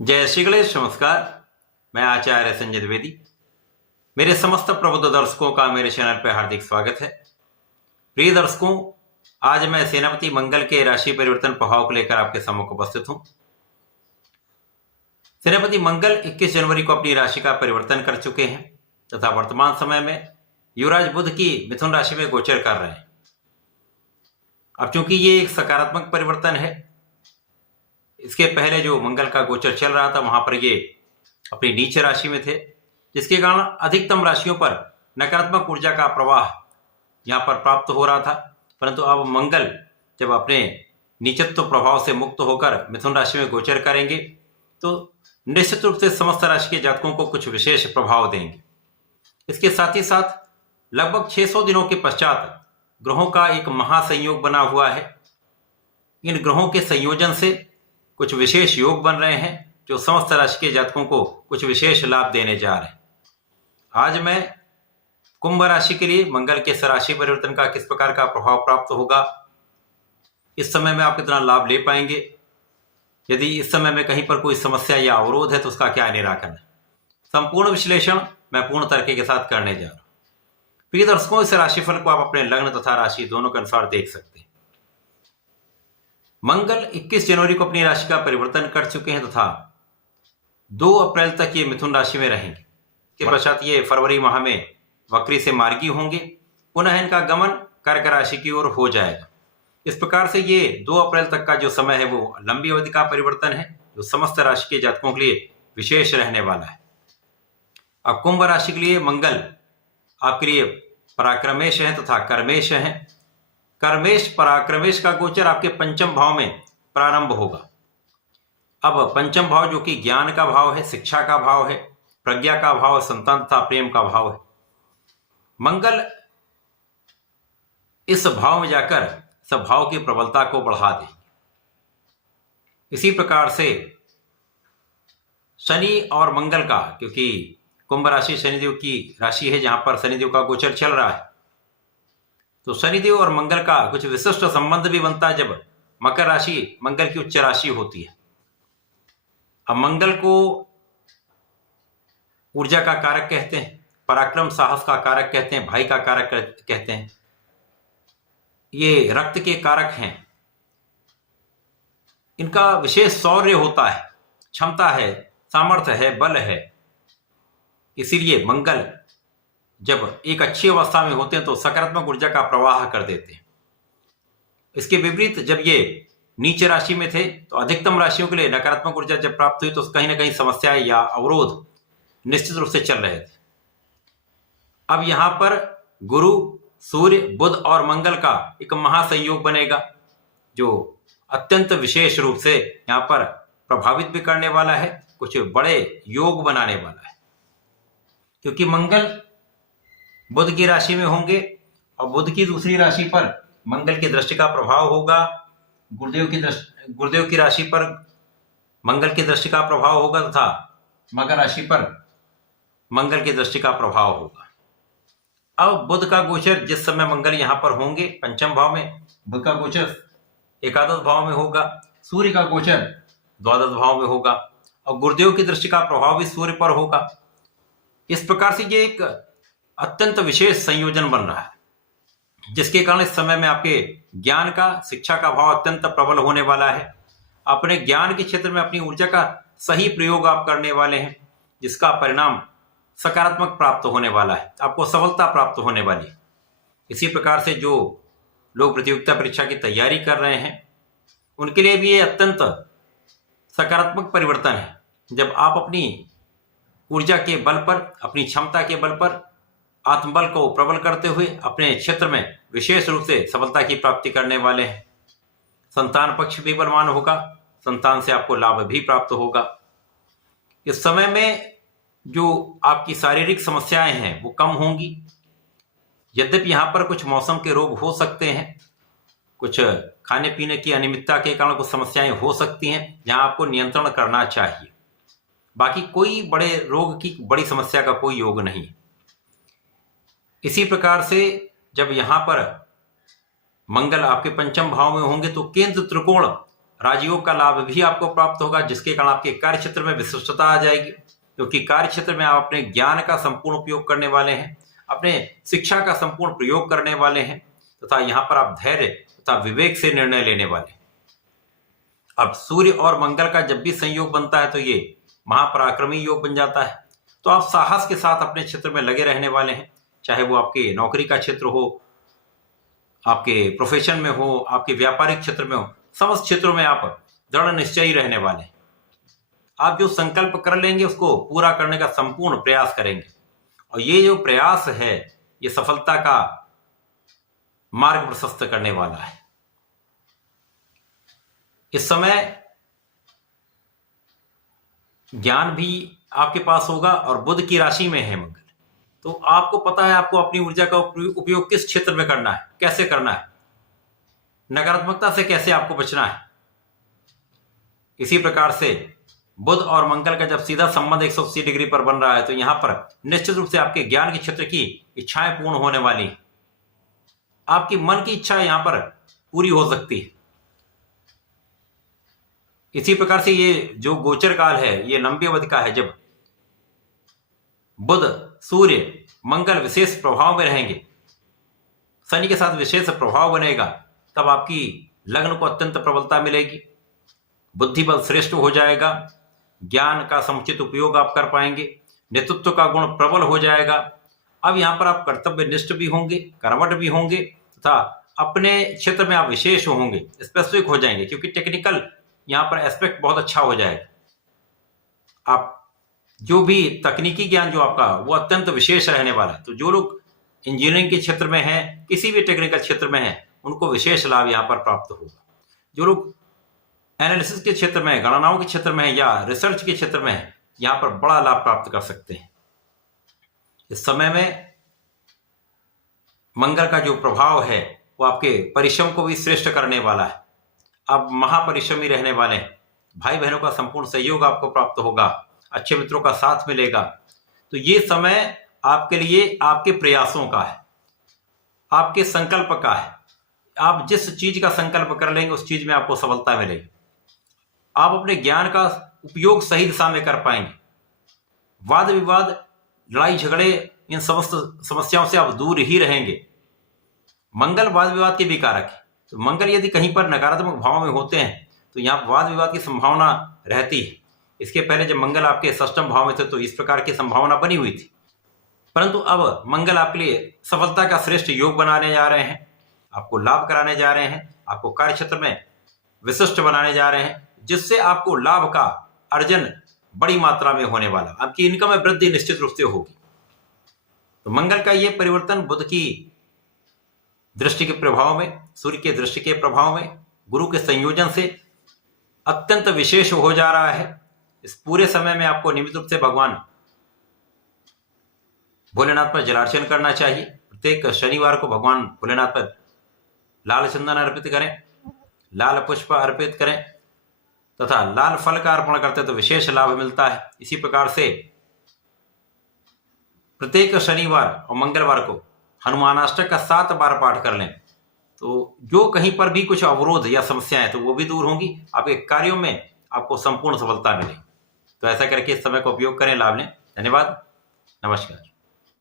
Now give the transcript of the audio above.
जय श्री गणेश। नमस्कार। मैं आचार्य संजय द्विवेदी। मेरे समस्त प्रबुद्ध दर्शकों का मेरे चैनल पर हार्दिक स्वागत है। प्रिय दर्शकों, आज मैं सेनापति मंगल के राशि परिवर्तन प्रभाव को लेकर आपके सम्मुख उपस्थित हूं। सेनापति मंगल 21 जनवरी को अपनी राशि का परिवर्तन कर चुके हैं तथा वर्तमान समय में युवराज बुध की मिथुन राशि में गोचर कर रहे हैं। अब चूंकि ये एक सकारात्मक परिवर्तन है, इसके पहले जो मंगल का गोचर चल रहा था वहां पर ये अपनी नीच राशि में थे, जिसके कारण अधिकतम राशियों पर नकारात्मक ऊर्जा का प्रवाह यहां पर प्राप्त हो रहा था। परंतु अब मंगल जब अपने नीचत्व प्रभाव से मुक्त होकर मिथुन राशि में गोचर करेंगे तो निश्चित रूप से समस्त राशि के जातकों को कुछ विशेष प्रभाव देंगे। इसके साथ ही साथ लगभग 600 दिनों के पश्चात ग्रहों का एक महासंयोग बना हुआ है। इन ग्रहों के संयोजन से कुछ विशेष योग बन रहे हैं जो समस्त राशि के जातकों को कुछ विशेष लाभ देने जा रहे हैं। आज मैं कुंभ राशि के लिए मंगल के राशि परिवर्तन का किस प्रकार का प्रभाव प्राप्त होगा, इस समय में आप कितना लाभ ले पाएंगे, यदि इस समय में कहीं पर कोई समस्या या अवरोध है तो उसका क्या निराकरण है, संपूर्ण विश्लेषण मैं पूर्ण तरीके के साथ करने जा रहा हूं। प्रिय दर्शकों, इस राशिफल को आप अपने लग्न तथा राशि दोनों के अनुसार देख सकते हैं। मंगल 21 जनवरी को अपनी राशि का परिवर्तन कर चुके हैं तथा 2 अप्रैल तक ये मिथुन राशि में रहेंगे। के पश्चात ये फरवरी माह में वक्री से मार्गी होंगे, पुनः इनका गमन कर्क राशि की ओर हो जाएगा। इस प्रकार से ये 2 अप्रैल तक का जो समय है वो लंबी अवधि का परिवर्तन है जो समस्त राशि के जातकों के लिए विशेष रहने वाला है। अब कुंभ राशि के लिए मंगल आपके लिए पराक्रमेश है तथा कर्मेश है। कर्मेश पराक्रमेश का गोचर आपके पंचम भाव में प्रारंभ होगा। अब पंचम भाव जो कि ज्ञान का भाव है, शिक्षा का भाव है, प्रज्ञा का भाव है, संतान तथा प्रेम का भाव है। मंगल इस भाव में जाकर सब भाव की प्रबलता को बढ़ा देंगे। इसी प्रकार से शनि और मंगल का, क्योंकि कुंभ राशि शनिदेव की राशि है जहां पर शनिदेव का गोचर चल रहा है, तो शनिदेव और मंगल का कुछ विशिष्ट संबंध भी बनता है जब मकर राशि मंगल की उच्च राशि होती है। अब मंगल को ऊर्जा का कारक कहते हैं, पराक्रम साहस का कारक कहते हैं, भाई का कारक कहते हैं, ये रक्त के कारक हैं। इनका विशेष शौर्य होता है, क्षमता है, सामर्थ्य है, बल है। इसीलिए मंगल जब एक अच्छी अवस्था में होते हैं तो सकारात्मक ऊर्जा का प्रवाह कर देते हैं। इसके विपरीत जब ये नीच राशि में थे तो अधिकतम राशियों के लिए नकारात्मक ऊर्जा जब प्राप्त हुई तो कहीं ना कहीं समस्याएं या अवरोध निश्चित रूप से चल रहे थे। अब यहां पर गुरु, सूर्य, बुध और मंगल का एक महासंयोग बनेगा जो अत्यंत विशेष रूप से यहां पर प्रभावित भी करने वाला है, कुछ बड़े योग बनाने वाला है। क्योंकि मंगल बुध की राशि में होंगे और बुध की दूसरी राशि पर मंगल की दृष्टि का प्रभाव होगा। गुरुदेव की राशि पर मंगल की दृष्टि का प्रभाव होगा तथा मकर राशि पर मंगल की दृष्टि का प्रभाव होगा। अब बुध का गोचर जिस समय मंगल यहां पर होंगे पंचम भाव में, बुध का गोचर एकादश भाव में होगा, सूर्य का गोचर द्वादश भाव में होगा और गुरुदेव की दृष्टि का प्रभाव भी सूर्य पर होगा। इस प्रकार से ये एक अत्यंत विशेष संयोजन बन रहा है जिसके कारण इस समय में आपके ज्ञान का, शिक्षा का भाव अत्यंत प्रबल होने वाला है। अपने ज्ञान के क्षेत्र में अपनी ऊर्जा का सही प्रयोग आप करने वाले हैं जिसका परिणाम सकारात्मक प्राप्त होने वाला है, आपको सफलता प्राप्त होने वाली है। इसी प्रकार से जो लोग प्रतियोगिता परीक्षा की तैयारी कर रहे हैं उनके लिए भी ये अत्यंत सकारात्मक परिवर्तन है जब आप अपनी ऊर्जा के बल पर, अपनी क्षमता के बल पर आत्मबल को प्रबल करते हुए अपने क्षेत्र में विशेष रूप से सफलता की प्राप्ति करने वाले हैं। संतान पक्ष भी बलवान होगा, संतान से आपको लाभ भी प्राप्त होगा। इस समय में जो आपकी शारीरिक समस्याएं हैं वो कम होंगी। यद्यपि यहाँ पर कुछ मौसम के रोग हो सकते हैं, कुछ खाने पीने की अनियमितता के कारण कुछ समस्याएं हो सकती हैं जहां आपको नियंत्रण करना चाहिए। बाकी कोई बड़े रोग की, बड़ी समस्या का कोई योग नहीं। इसी प्रकार से जब यहां पर मंगल आपके पंचम भाव में होंगे तो केंद्र त्रिकोण राजयोग का लाभ भी आपको प्राप्त होगा, जिसके कारण आपके कार्य क्षेत्र में विशिष्टता आ जाएगी, क्योंकि कार्य क्षेत्र में आप अपने ज्ञान का संपूर्ण उपयोग करने वाले हैं, अपने शिक्षा का संपूर्ण प्रयोग करने वाले हैं, तथा यहाँ पर आप धैर्य तथा विवेक से निर्णय लेने वाले हैं। अब सूर्य और मंगल का जब भी संयोग बनता है तो ये महापराक्रमी योग बन जाता है। तो आप साहस के साथ अपने क्षेत्र में लगे रहने वाले हैं, चाहे वो आपके नौकरी का क्षेत्र हो, आपके प्रोफेशन में हो, आपके व्यापारिक क्षेत्र में हो, समस्त क्षेत्रों में आप दृढ़ निश्चयी रहने वाले हैं। आप जो संकल्प कर लेंगे उसको पूरा करने का संपूर्ण प्रयास करेंगे, और ये जो प्रयास है ये सफलता का मार्ग प्रशस्त करने वाला है। इस समय ज्ञान भी आपके पास होगा और बुध की राशि में है मंगल, तो आपको पता है आपको अपनी ऊर्जा का उपयोग किस क्षेत्र में करना है, कैसे करना है, नकारात्मकता से कैसे आपको बचना है। इसी प्रकार से बुध और मंगल का जब सीधा संबंध 180 डिग्री पर बन रहा है तो यहां पर निश्चित रूप से आपके ज्ञान के क्षेत्र की इच्छाएं पूर्ण होने वाली हैं। आपकी मन की इच्छा यहां पर पूरी हो सकती है। इसी प्रकार से ये जो गोचर काल है ये लंबी अवधि का है। जब बुध, सूर्य, मंगल विशेष प्रभाव में रहेंगे, शनि के साथ विशेष प्रभाव बनेगा, तब आपकी लग्न को अत्यंत प्रबलता मिलेगी, बुद्धि बल श्रेष्ठ हो जाएगा, ज्ञान का समुचित उपयोग आप कर पाएंगे, नेतृत्व का गुण प्रबल हो जाएगा। अब यहाँ पर आप कर्तव्यनिष्ठ भी होंगे, कर्मठ भी होंगे, तथा अपने क्षेत्र में आप विशेष होंगे, स्पेसिफिक हो जाएंगे, क्योंकि टेक्निकल यहाँ पर एस्पेक्ट बहुत अच्छा हो जाएगा। आप जो भी तकनीकी ज्ञान जो आपका वो अत्यंत विशेष रहने वाला है। तो जो लोग इंजीनियरिंग के क्षेत्र में हैं, किसी भी टेक्निकल क्षेत्र में हैं, उनको विशेष लाभ यहाँ पर प्राप्त होगा। जो लोग एनालिसिस के क्षेत्र में, गणनाओं के क्षेत्र में या रिसर्च के क्षेत्र में है, यहाँ पर बड़ा लाभ प्राप्त कर सकते हैं। इस समय में मंगल का जो प्रभाव है वो आपके परिश्रम को भी श्रेष्ठ करने वाला है। आप महापरिश्रमी रहने वाले हैं, भाई बहनों का संपूर्ण सहयोग आपको प्राप्त होगा, अच्छे मित्रों का साथ मिलेगा। तो ये समय आपके लिए आपके प्रयासों का है, आपके संकल्प का है। आप जिस चीज का संकल्प कर लेंगे उस चीज में आपको सफलता मिलेगी। आप अपने ज्ञान का उपयोग सही दिशा में कर पाएंगे। वाद विवाद, लड़ाई झगड़े, इन समस्त समस्याओं से आप दूर ही रहेंगे। मंगल वाद विवाद के भी कारक है, तो मंगल यदि कहीं पर नकारात्मक भाव में होते हैं तो यहाँ वाद विवाद की संभावना रहती है। इसके पहले जब मंगल आपके षष्ठम भाव में थे तो इस प्रकार की संभावना बनी हुई थी, परंतु अब मंगल आपके लिए सफलता का श्रेष्ठ योग बनाने जा रहे हैं, आपको लाभ कराने जा रहे हैं, आपको कार्य क्षेत्र में विशिष्ट बनाने जा रहे हैं, जिससे आपको लाभ का अर्जन बड़ी मात्रा में होने वाला, आपकी इनकम में वृद्धि निश्चित रूप से होगी। तो मंगल का यह परिवर्तन बुध की दृष्टि के प्रभाव में, सूर्य के दृष्टि के प्रभाव में, गुरु के संयोजन से अत्यंत विशेष हो जा रहा है। इस पूरे समय में आपको नियमित रूप से भगवान भोलेनाथ पर जलार्चन करना चाहिए। प्रत्येक शनिवार को भगवान भोलेनाथ पर लाल चंदन अर्पित करें, लाल पुष्प अर्पित करें तथा लाल फल का अर्पण करते तो विशेष लाभ मिलता है। इसी प्रकार से प्रत्येक शनिवार और मंगलवार को हनुमानाष्टक का 7 बार पाठ कर लें, तो जो कहीं पर भी कुछ अवरोध या समस्याएं तो वो भी दूर होंगी, आपके कार्यों में आपको संपूर्ण सफलता मिलेगी। तो ऐसा करके इस समय का उपयोग करें, लाभ लें। धन्यवाद, नमस्कार।